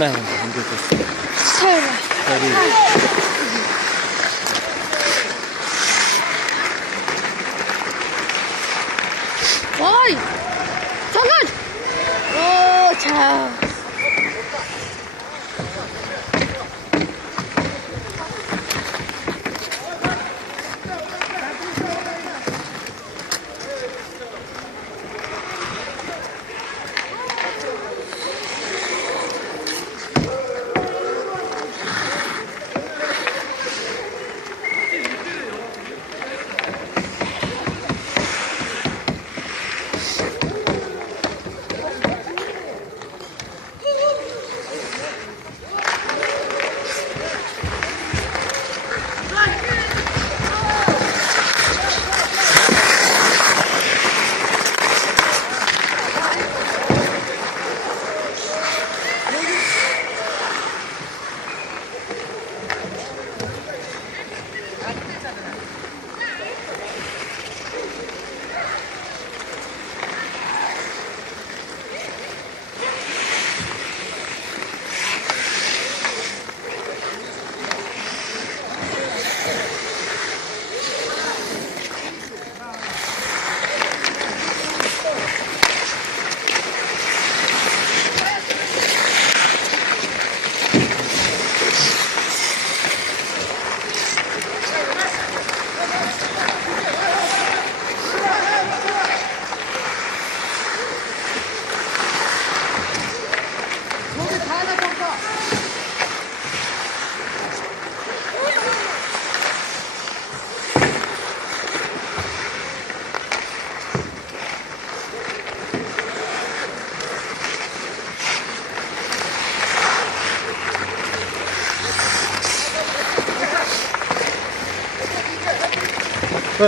Ben götür. Söyle. Tabii. Vay. Sakın. Oo, çağ.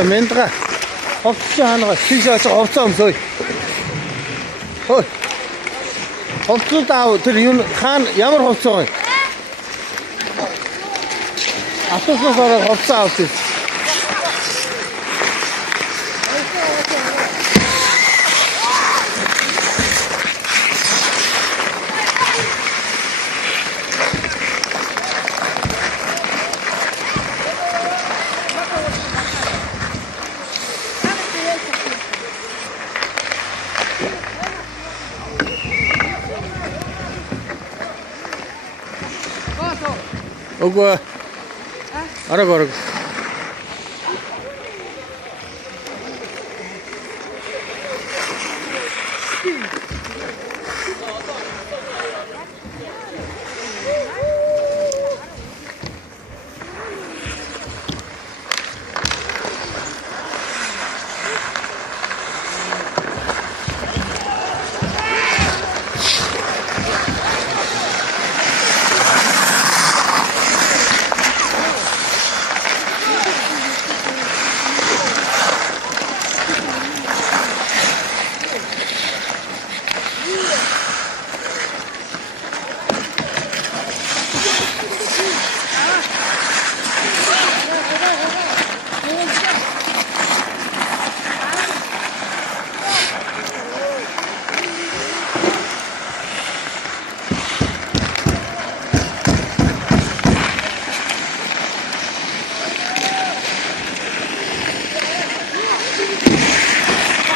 Мэнтга ховцсон хаангаа тийш очиж ховцоо өмсөй. Хөөе. Ховцууд аав тэр юу хаана ямар ховцоо вэ? Атосноо ороод ховцоо авчих. Ogo. Arag.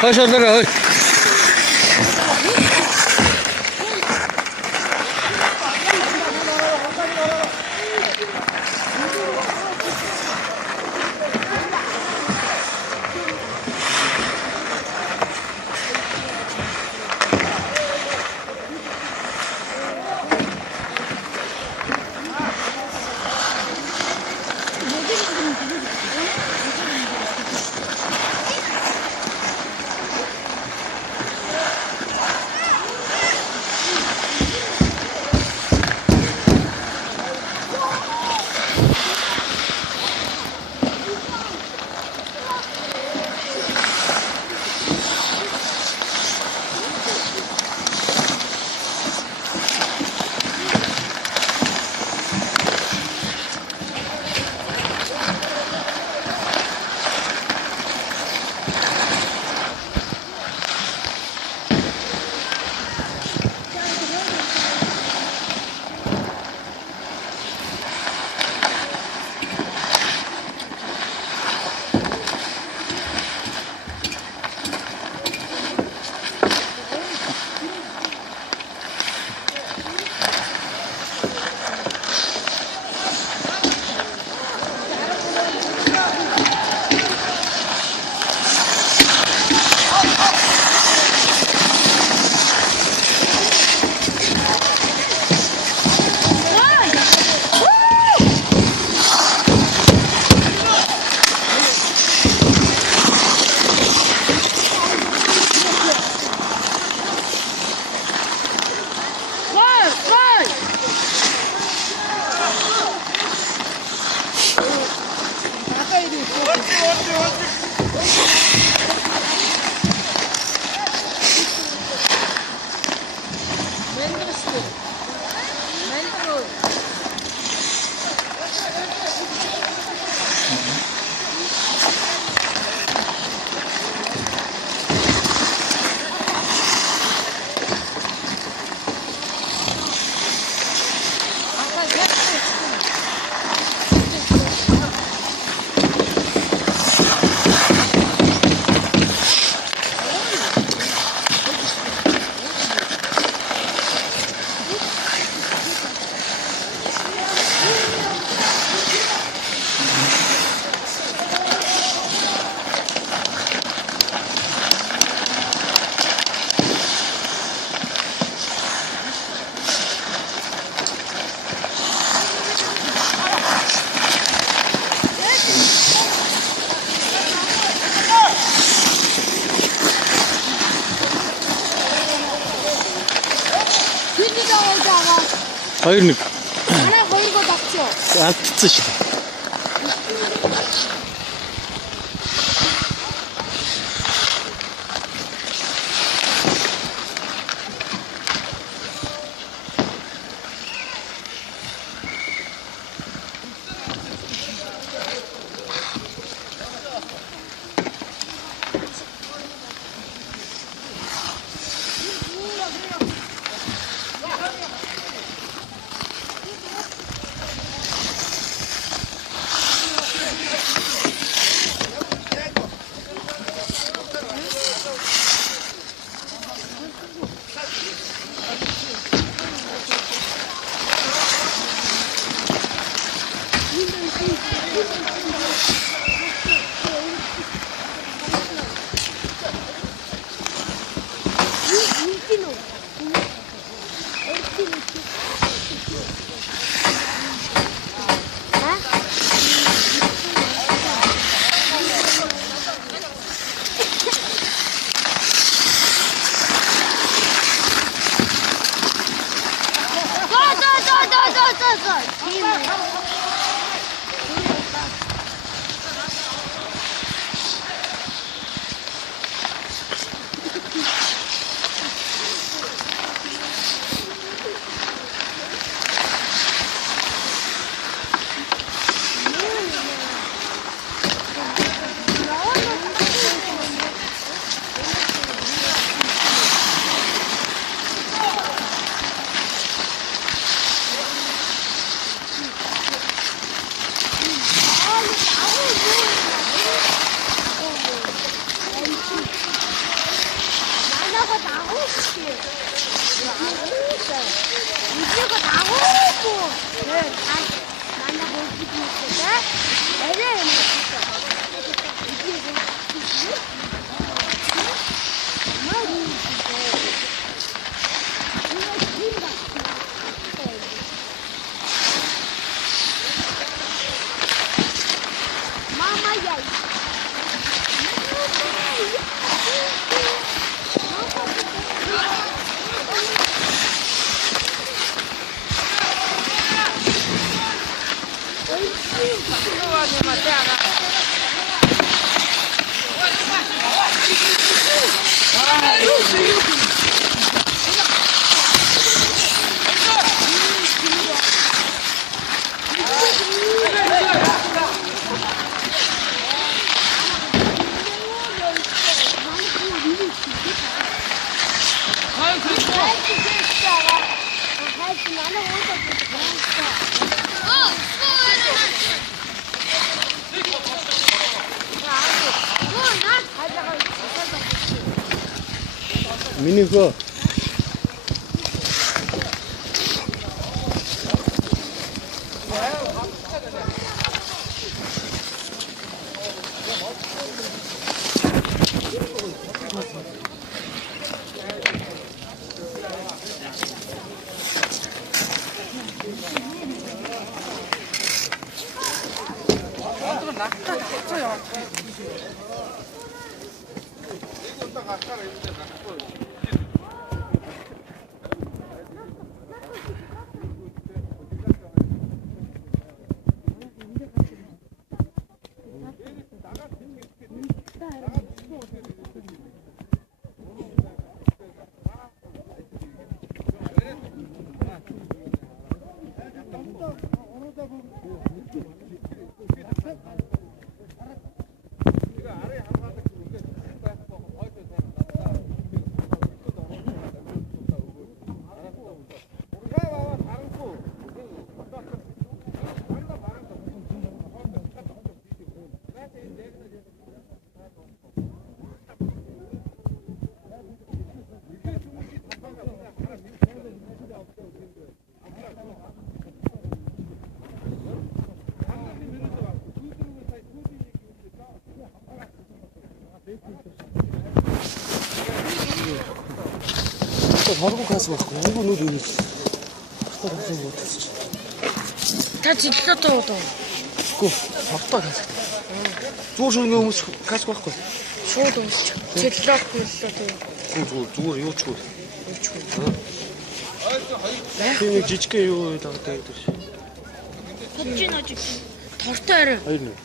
Hoşçakalın. Хоёр нэг. Манай хоёр гол авчио. Алдчихсан шүү дээ. Минийхөө толгой кас байхгүй. Айгу нүд өгөөч. Хатаа тавсан бодчих. Та жилдээ тоо. Үгүй. Хатаа кас. Зүүр шүрнгээ хүмүүс кас байхгүй. Шууд өмсч. Жилдээ төлөө. Зүгээр юу ч үү. Тийм нэг жижигхэн юу дагдаг гэдэг шиг. Хожин ожиг. Тортой арай. Хоёр нэг.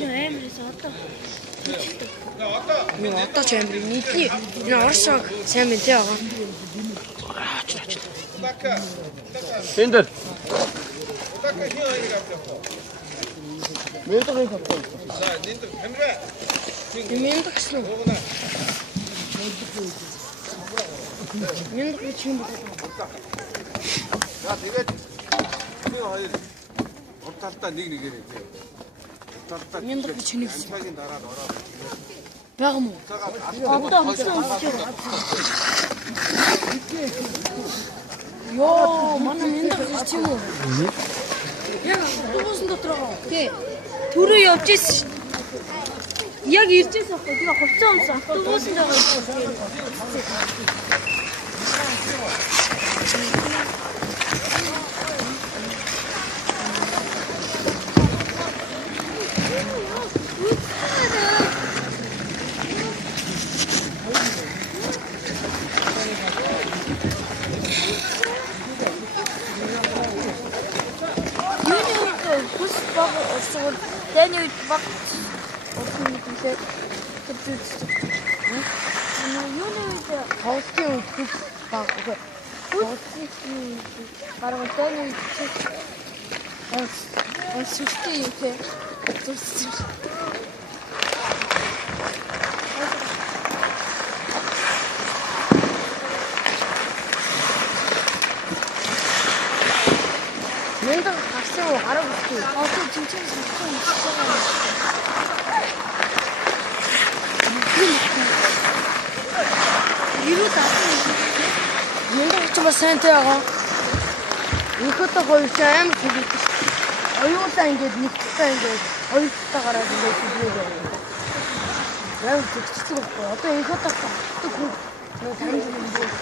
Энэ амирээс одоо. Энэ одоо ч амир нийтний энэ оршог сайн мэт яага. Энд дээр. Мэндэг гэсэн үү? Мэндэг чинь байна. За тэгээд би хоёр урталтаа нэг нэгээр юм. Урталтаа Мэндэг чинь гэсэн. цагийн дараа ороод Бага мó. Одоо өмсөж. Йоо, манай мэндэг гэж юм уу? Яг автобусын дотор байгаа. Тий. Түрүү явж ирсэн шүү. Яг ирж ирсэн байхгүй. Тэгээ хувцас өмсөн автобусын байгаа. Тэний үед баг орсон мэтлээ тэр юуны үед хавцын үед хүс баг хавцын үед бараг тэний үед сүртэй юм те зүрс Мэндэг гарсан уу хараа бүхий. Одоо жинчэн сонссон юм байна. Юу таасан юм. Мэндэг ч бас сайн таагаа. Ихтэй хоёр ч аим хийдэг. Оюутан ингээд нэгтэй ингээд хоёртаа гараад ингээд хийдэг. Яг зүгцдэг байхгүй. Одоо ихтэй татдаг хүн нөө тань юм байна.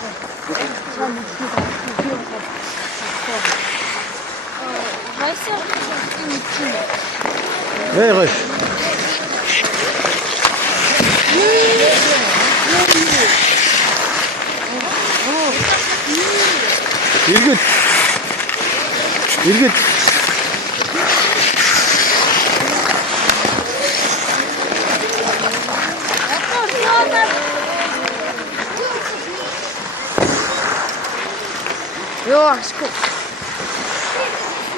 Сайн мэдээ байна. Хайсаа юм. Вэгош. Иргэд. Йоо, ашгүй.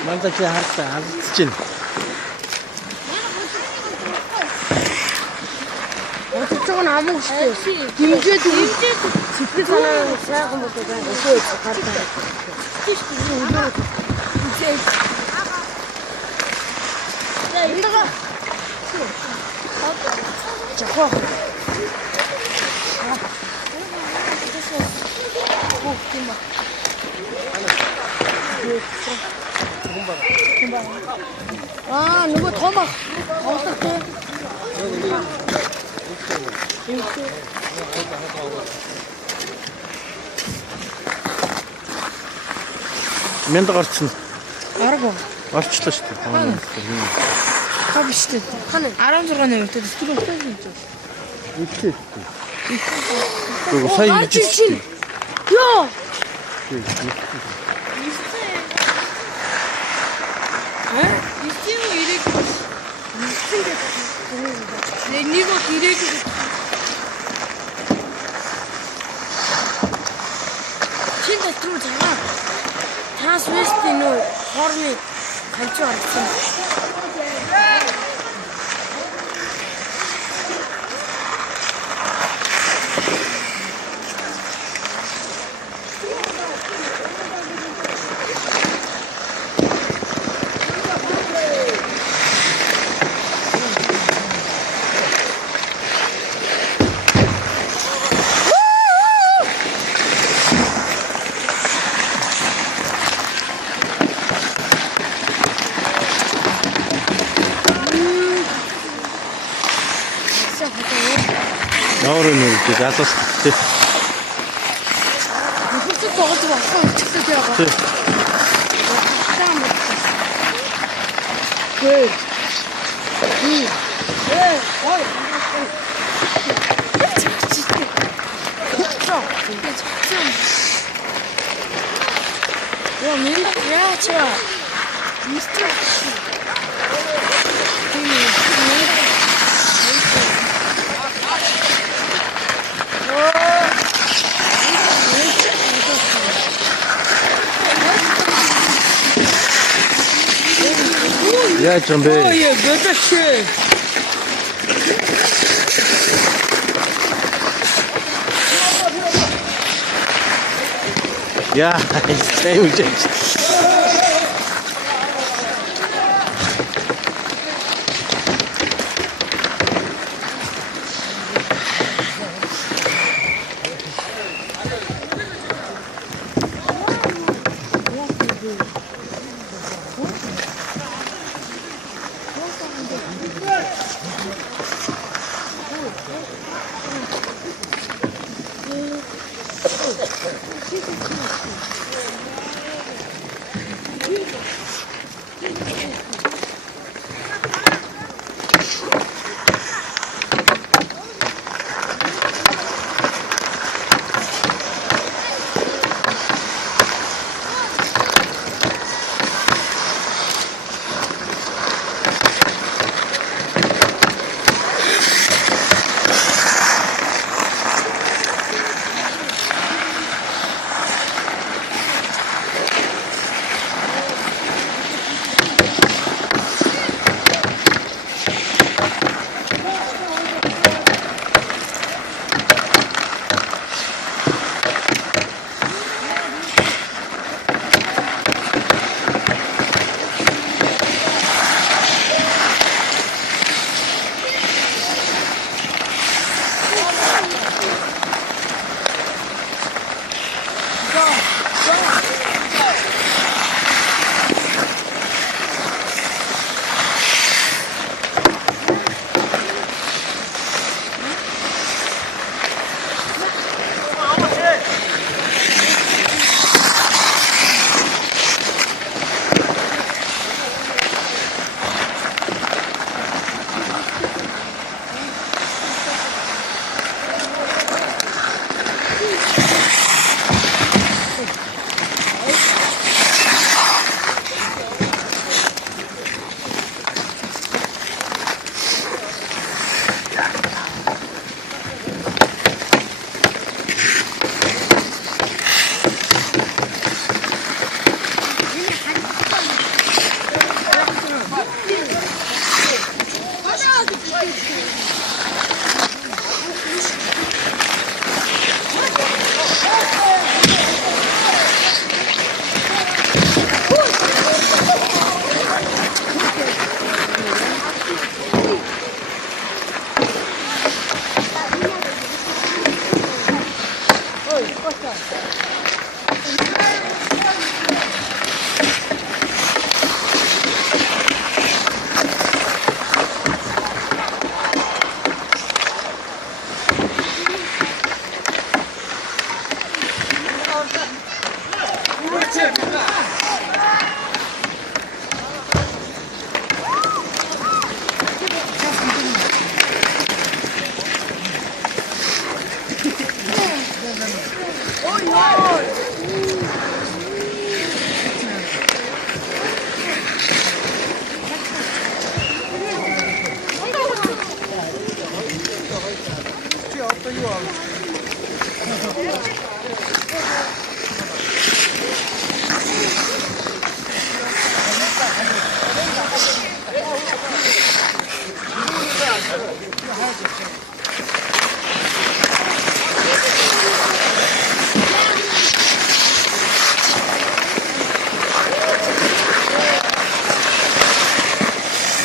Мандаа чи хартаа алдчихж байна. Өчигдөр нь амуу шүү. Дэмжээд сэтгэл санаа сайхан болдог байх. Өшөө гардаа. Тийш тийм үлээ. Эндага. Жахаа. Аа, нөгөө том баг. Хоолтой. Мэндэг орчихно. Арга. Орчлоо шүү дээ. Хаа биш дээ. Хана 16-ны үед студент байсан юм чинь. Ихдээ. Сая хийж чинь. Йоо. Истив ирэх. Нэг гоо ирэх. Чин дотроо цагаан. Трансвестийн нөө хорны ханчуу орсон. Ямар нэг залуус тий. 먹지 마. 칙칙 들어가. 저, 사람 먹자. 둘, 이, 넷, 야, 민다, 제가 미스터 야, 준비. 예, 몇 대씩. 야, 이 문제.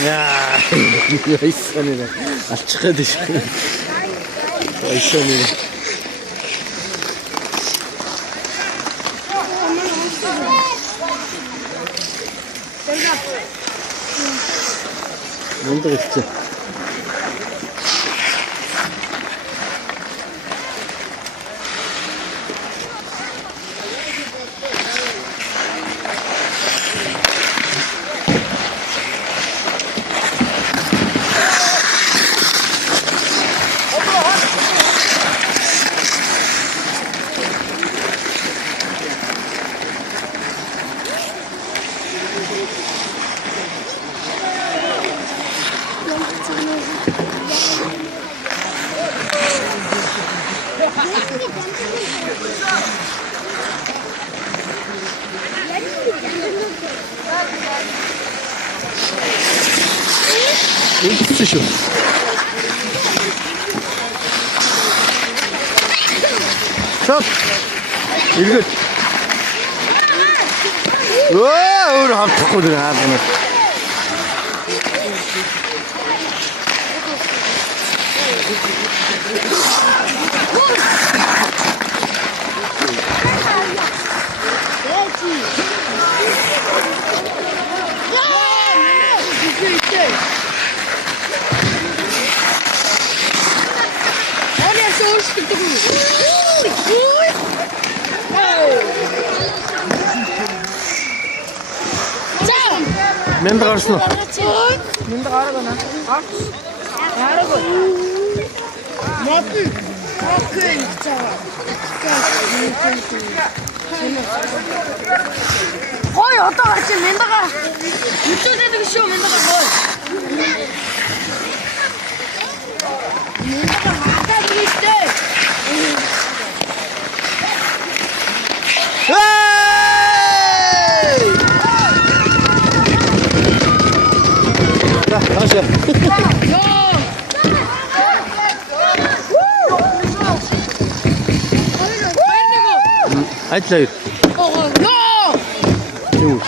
야, 이거 있어네. 아, 축하드시. 있어네. 뭔가 진짜. үлдсэн шүү. Стоп. Иргэл. Өөр хавтахгүй дэр хаалгана. Мен гарсан уу? Мен гаргана. Гарга. Мотон. Окей, цаа. Ой, одоо гарч мен дага. Үчөөдөг шүү мен дага гой. Мен дага хатаа дийтэй. Аша. Айтлаа. Юу.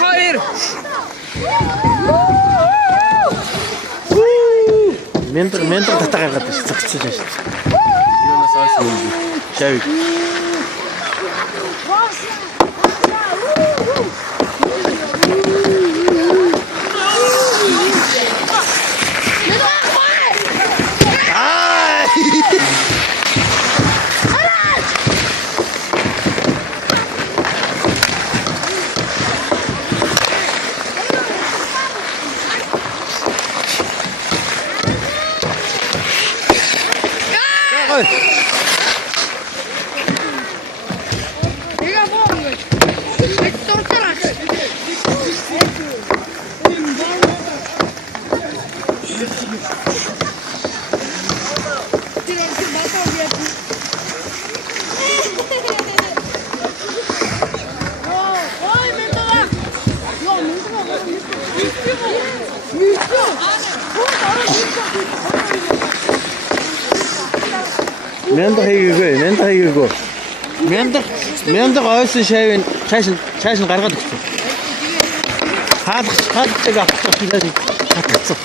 Хайр. Мен татаа гаргаад зогцсон шүү. Юунаас ааш юм. Шавь. Мен хайгаагүй. Мен ойсон шавын цааш нь гаргаад өгсөн. Хаалгыг авах хийлээ татчихсан.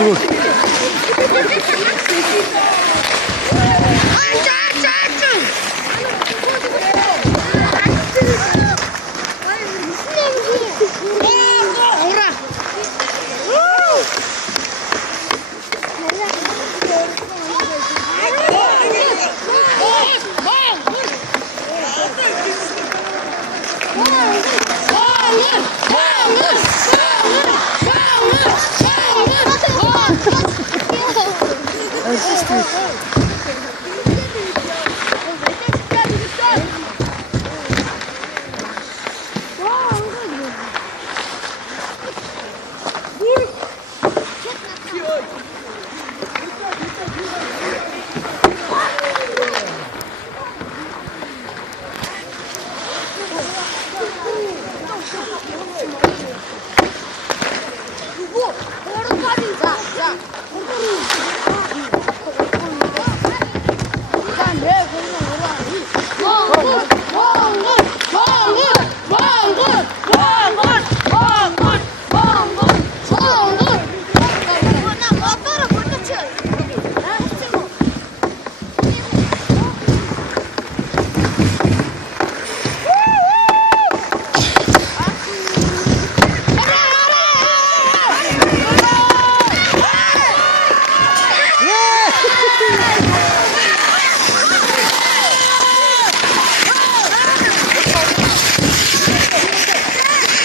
Dur.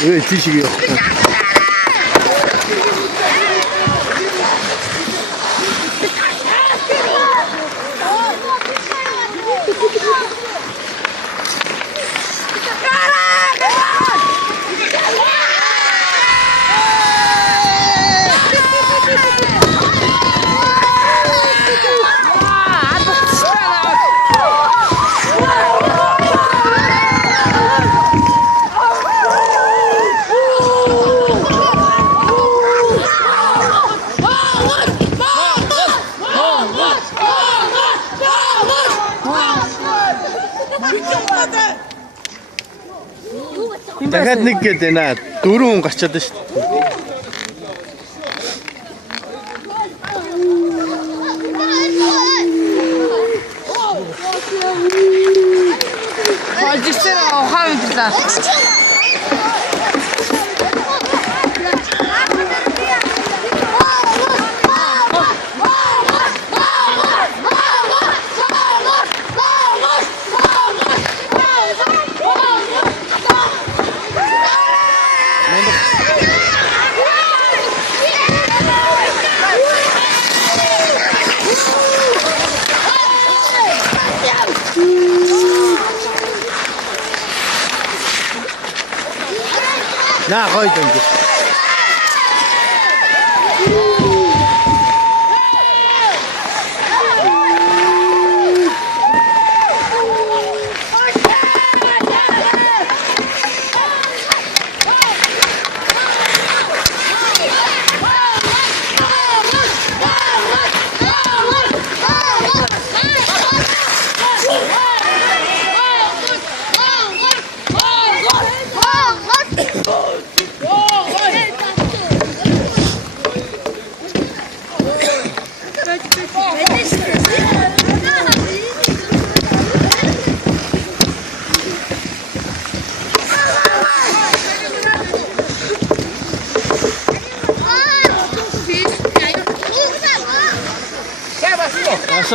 왜 뒤식이 없고. дахиад нэг гээд байна. 4 хүн гарчаад байна шүү дээ. Хожигсээр ухаан мэдлээ. На гой дөнгөж.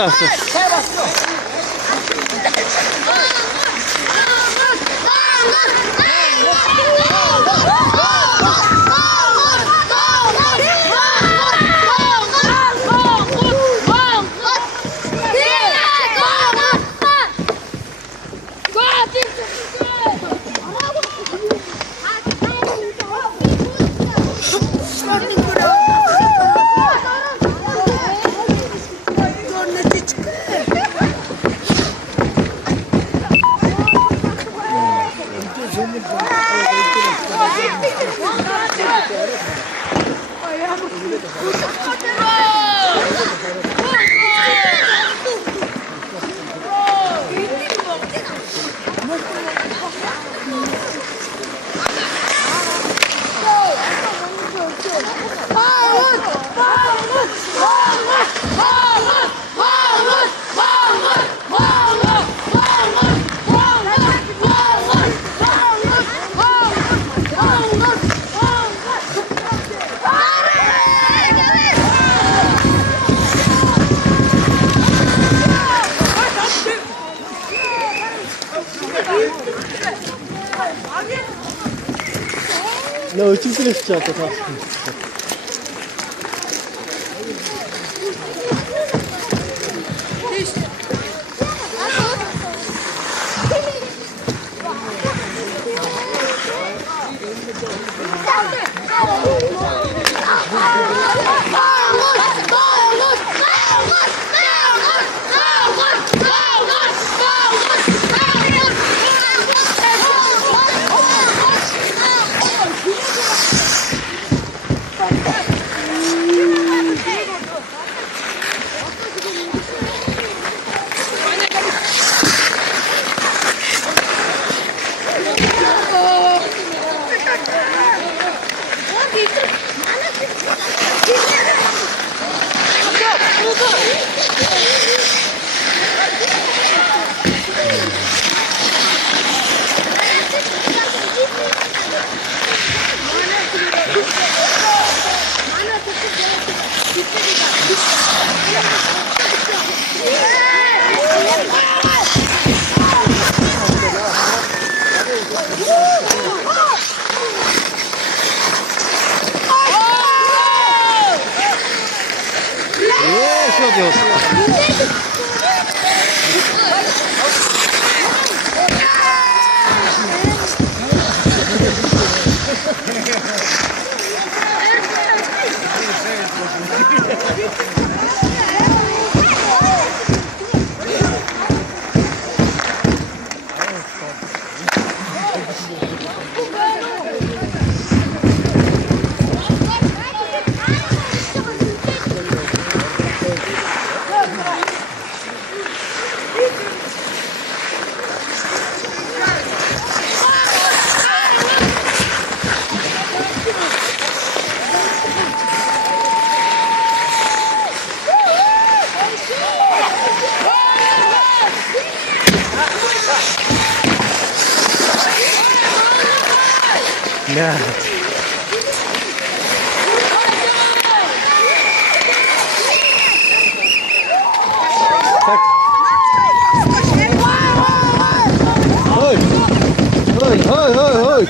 왔어. 나 очень красиво это. 야. 어이, 어이, 어이, 어이, 어이.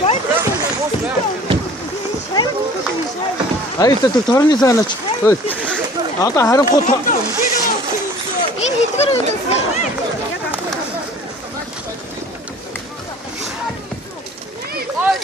Ayıp da torun sana. Öy. Ata harım kota. Ой,